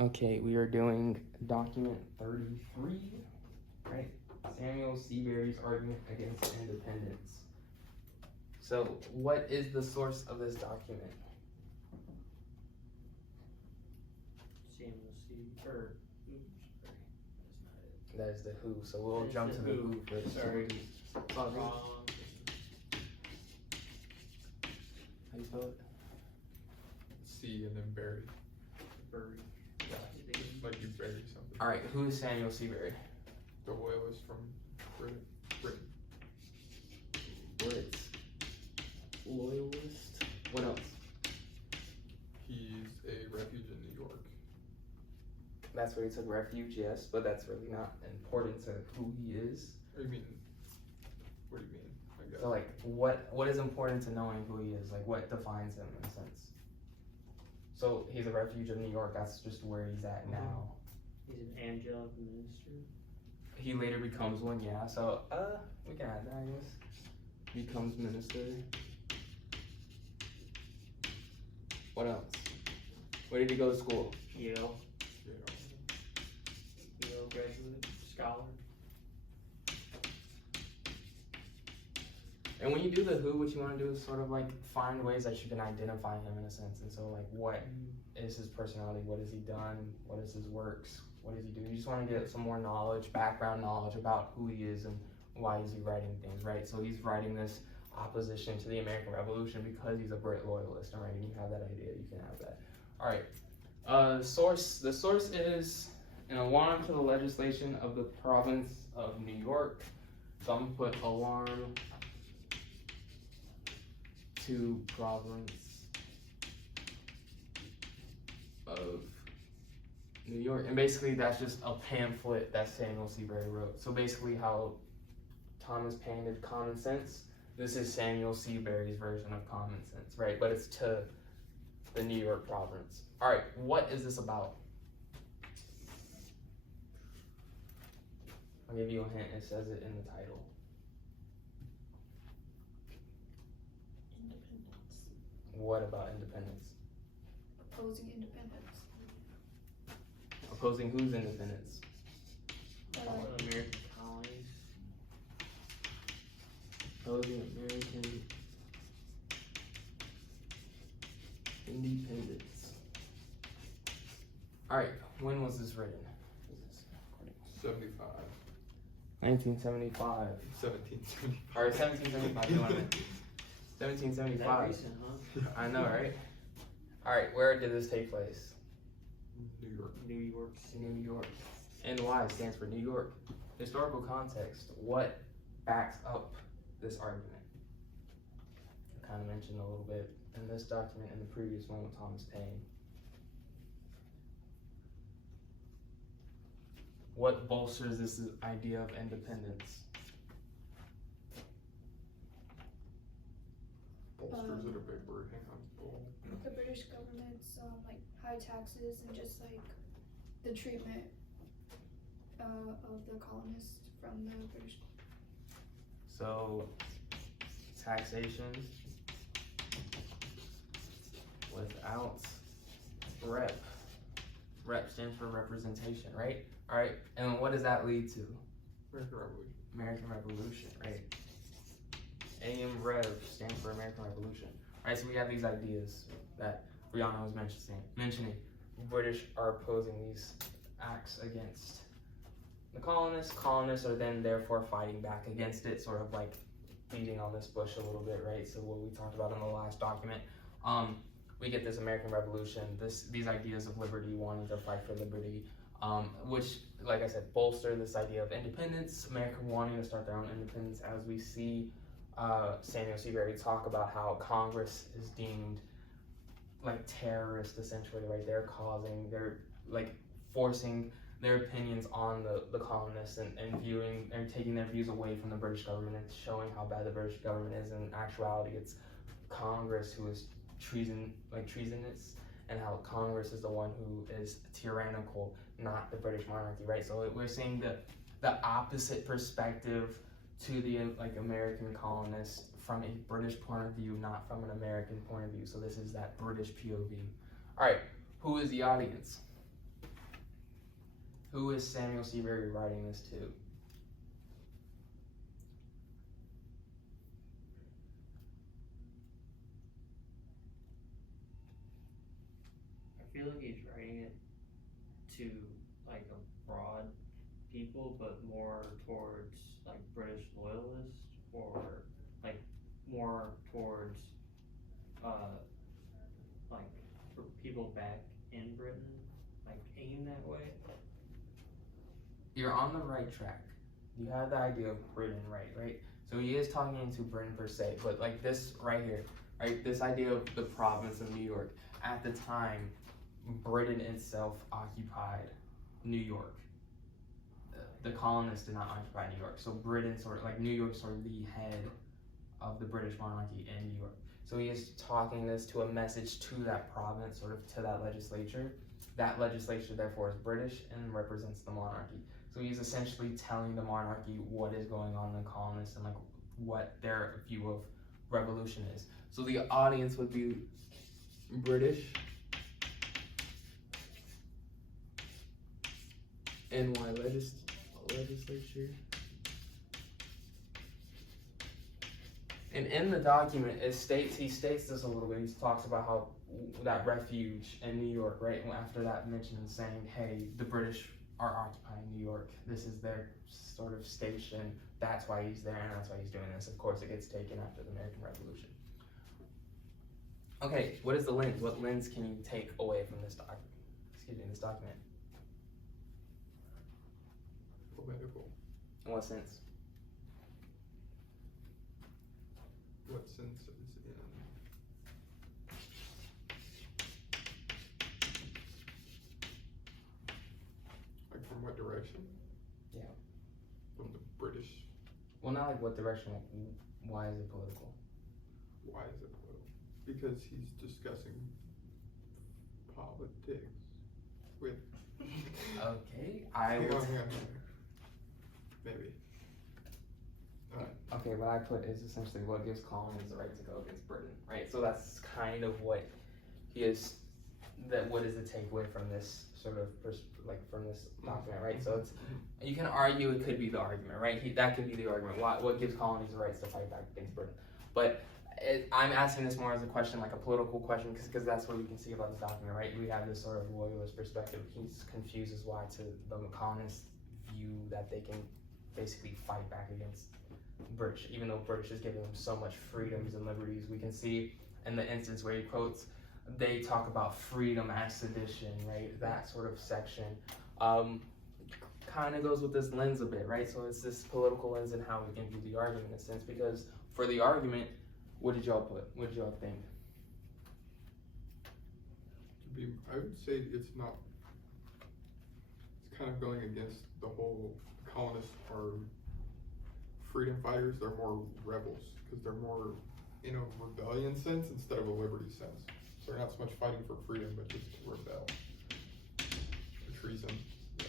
Okay, we are doing document 33, right? Samuel Seabury's argument against independence. So, what is the source of this document? Samuel Seabury. That's not it. That is the who. So we'll That's jump the to the who first. Sorry. How you spell it? C and then bury. Bury. Like you bury something. All right, who is Samuel Seabury? The loyalist from Britain. Brits. Loyalist. What else? He's a refuge in New York. That's where he took refuge, yes, but that's really not important to who he is. What do you mean? What do you mean? I guess. So, like, what is important to knowing who he is? Like, what defines him in a sense? So, he's a refuge of New York. That's just where he's at now. He's an angelic minister. He later becomes one, yeah. So, we can add that, I guess. Becomes minister. What else? Where did he go to school? Yale. Yeah. Yale graduate. Scholar. And when you do the who, what you want to do is sort of like find ways that you can identify him in a sense. And so, like, what is his personality? What has he done? What is his works? What does he do? You just want to get some more knowledge, background knowledge about who he is and why is he writing things, right? So he's writing this opposition to the American Revolution because he's a Brit loyalist, all right? And you have that idea, you can have that. All right, the source is an alarm to the legislation of the province of New York. So I'm gonna put alarm to province of New York, and basically that's just a pamphlet that Samuel Seabury wrote. So basically how Thomas Paine did Common Sense, this is Samuel Seabury's version of Common Sense, right? But it's to the New York province. All right, what is this about? I'll give you a hint, it says it in the title. Independence. What about independence? Opposing independence. Opposing whose independence? American colonies. Opposing American independence. All right, when was this written? 75. 1975. 1775. Or 1775, you want it? 1775. That recent, huh? I know, right? All right, where did this take place? New York. New York City. New York. NY stands for New York. Historical context. What backs up this argument? I kind of mentioned a little bit in this document and the previous one with Thomas Paine. What bolsters this idea of independence? Bolsters it a big word. Hang on. The British government's like high taxes and just like the treatment of the colonists from the British. So, taxation without rep. Rep stands for representation, right? All right, and what does that lead to? American Revolution. American Revolution, right? AM Rev stands for American Revolution. All right, so we have these ideas that Brianna was mentioning. British are opposing these acts against the colonists. Colonists are then therefore fighting back against it, sort of like beating on this bush a little bit, right? So what we talked about in the last document, we get this American Revolution, these ideas of liberty, wanting to fight for liberty, which, like I said, bolster this idea of independence, America wanting to start their own independence, as we see Samuel Seabury talk about how Congress is deemed like terrorist, essentially, right? They're like forcing their opinions on the colonists and viewing and taking their views away from the British government and showing how bad the British government is. In actuality, it's Congress who is treasonous, and how Congress is the one who is tyrannical, not the British monarchy, right? So we're seeing the opposite perspective to the like American colonists from a British point of view, not from an American point of view. So this is that British POV. All right, who is the audience? Who is Samuel Seabury writing this to? I feel like he's writing it to like a broad people, but more towards like British loyalists, or like more towards like for people back in Britain, like aimed that way. You're on the right track. You have the idea of Britain right? So he is talking to Britain per se, but like this right here, right? This idea of the province of New York. At the time, Britain itself occupied New York. The colonists did not occupy New York. So Britain sort of, like New York sort of the head of the British monarchy in New York. So he is talking this to a message to that province, sort of to that legislature. That legislature therefore is British and represents the monarchy. So he's essentially telling the monarchy what is going on in the colonists and like what their view of revolution is. So the audience would be British, NY legislature. And in the document, he states this a little bit. He talks about how that refuge in New York, right? And after that mention saying, hey, the British are occupying New York. This is their sort of station. That's why he's there and that's why he's doing this. Of course, it gets taken after the American Revolution. Okay, what is the lens? What lens can you take away from this document? This document. Political. In what sense? What sense is in? Like from what direction? Yeah. From the British. Well, not like what direction. Why is it political? Why is it political? Because he's discussing politics with. Okay, Hang on. Maybe. Okay, what I put is essentially what gives colonies the right to go against Britain, right? So that's kind of what he is. What is the takeaway from this sort of from this document, right? So it's, you can argue it could be the argument, right? That could be the argument. What gives colonies the rights to fight back against Britain? But I'm asking this more as a question, like a political question, because that's what we can see about this document, right? We have this sort of loyalist perspective. He confuses why to the colonists view that they can basically fight back against British, even though British is giving them so much freedoms and liberties. We can see in the instance where he quotes, they talk about freedom as sedition, right? That sort of section kind of goes with this lens a bit, right? So it's this political lens and how we can view the argument in a sense, because for the argument, what did y'all put? What did y'all think? I would say it's not, it's kind of going against the whole colonists are freedom fighters. They're more rebels because they're more in a rebellion sense instead of a liberty sense. So they're not so much fighting for freedom, but just to rebel. For treason, yes.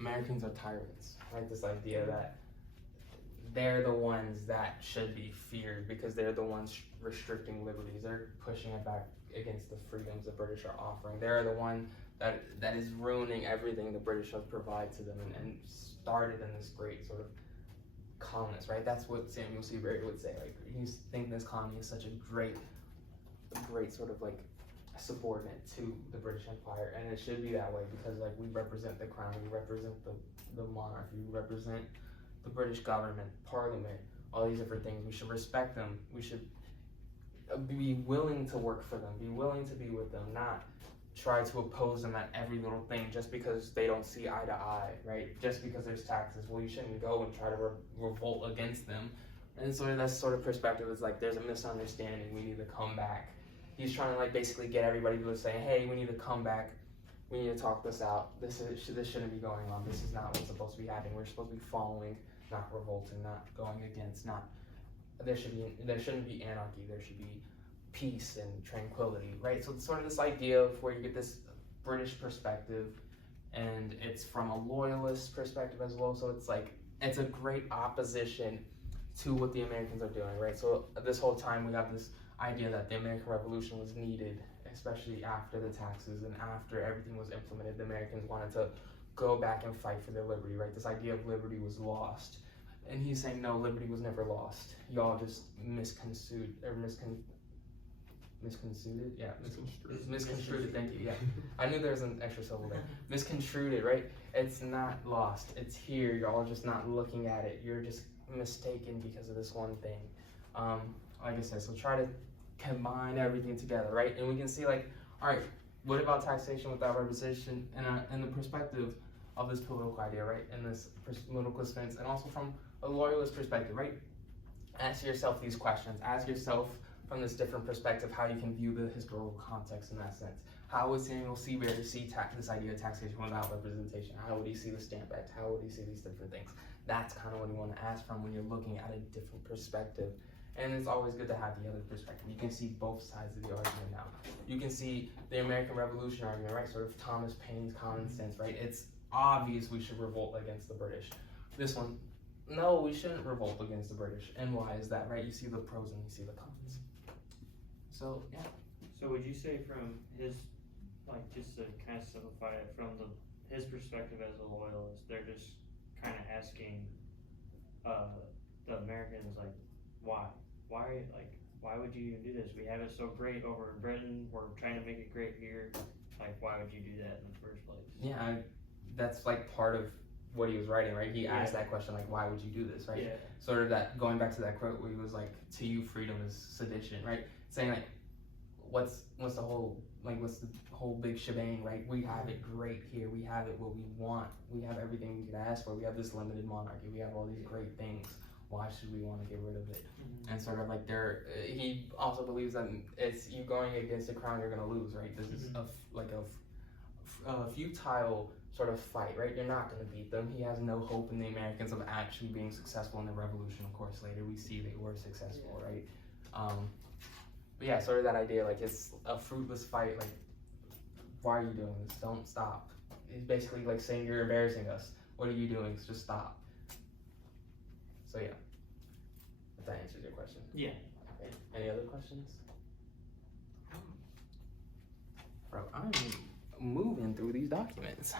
Americans are tyrants, right? This idea that they're the ones that should be feared because they're the ones restricting liberties. They're pushing it back against the freedoms the British are offering. They're the one that is ruining everything the British have provided to them and started in this great sort of colonist, right? That's what Samuel Seabury would say. Like, you think this colony is such a great sort of like subordinate to the British Empire, and it should be that way because like we represent the crown, we represent the monarchy, we represent the British government, parliament, all these different things. We should respect them. We should be willing to work for them, be willing to be with them, not try to oppose them at every little thing just because they don't see eye to eye, right? Just because there's taxes. Well, you shouldn't go and try to revolt against them. And so that sort of perspective is like, there's a misunderstanding. We need to come back. He's trying to like basically get everybody to say, hey, we need to come back. We need to talk this out. This shouldn't be going on. This is not what's supposed to be happening. We're supposed to be following, not revolting, not going against, there shouldn't be anarchy. There should be peace and tranquility, right? So it's sort of this idea of where you get this British perspective, and it's from a loyalist perspective as well. So it's like, it's a great opposition to what the Americans are doing, right? So this whole time we have this idea that the American Revolution was needed, especially after the taxes and after everything was implemented. The Americans wanted to go back and fight for their liberty, right? This idea of liberty was lost. And he's saying, no, liberty was never lost. Y'all just misconstrued it? Yeah, misconstrued it, thank you, yeah. I knew there was an extra syllable there. Misconstrued it, right? It's not lost, it's here, y'all are just not looking at it. You're just mistaken because of this one thing. Like I said, so try to combine everything together, right? And we can see like, all right, what about taxation without representation in the perspective of this political idea, right? And this political stance, and also from a loyalist perspective, right? Ask yourself these questions. Ask yourself from this different perspective how you can view the historical context in that sense. How would Samuel Seabury see this idea of taxation without representation? How would he see the Stamp Act? How would he see these different things? That's kind of what you want to ask from when you're looking at a different perspective. And it's always good to have the other perspective. You can see both sides of the argument now. You can see the American Revolution argument, right? Sort of Thomas Paine's common sense, right? It's obvious we should revolt against the British. This one, no, we shouldn't revolt against the British. And why is that, right? You see the pros and you see the cons. So, yeah. So would you say from his, like, just to kind of simplify it, from his perspective as a loyalist, they're just kind of asking the Americans, like, why? Why would you even do this? We have it so great over in Britain. We're trying to make it great here. Like, why would you do that in the first place? Yeah, that's like part of what he was writing, right? He asked that question, like, why would you do this, right? Yeah. Sort of that, going back to that quote where he was like, to you, freedom is sedition, right? Saying like, what's the whole big shebang, right? We have it great here. We have it what we want. We have everything we could ask for. We have this limited monarchy. We have all these great things. Why should we want to get rid of it? Mm-hmm. And sort of like he also believes that it's you going against a crown you're going to lose, right? This is a futile sort of fight, right? You're not going to beat them. He has no hope in the Americans of actually being successful in the revolution. Of course, later we see they were successful, right? But yeah, sort of that idea, like it's a fruitless fight. Like, why are you doing this? Don't stop. It's basically like saying you're embarrassing us. What are you doing? Just stop. So yeah, if that answers your question. Yeah. Okay. Any other questions? Bro, I'm moving through these documents.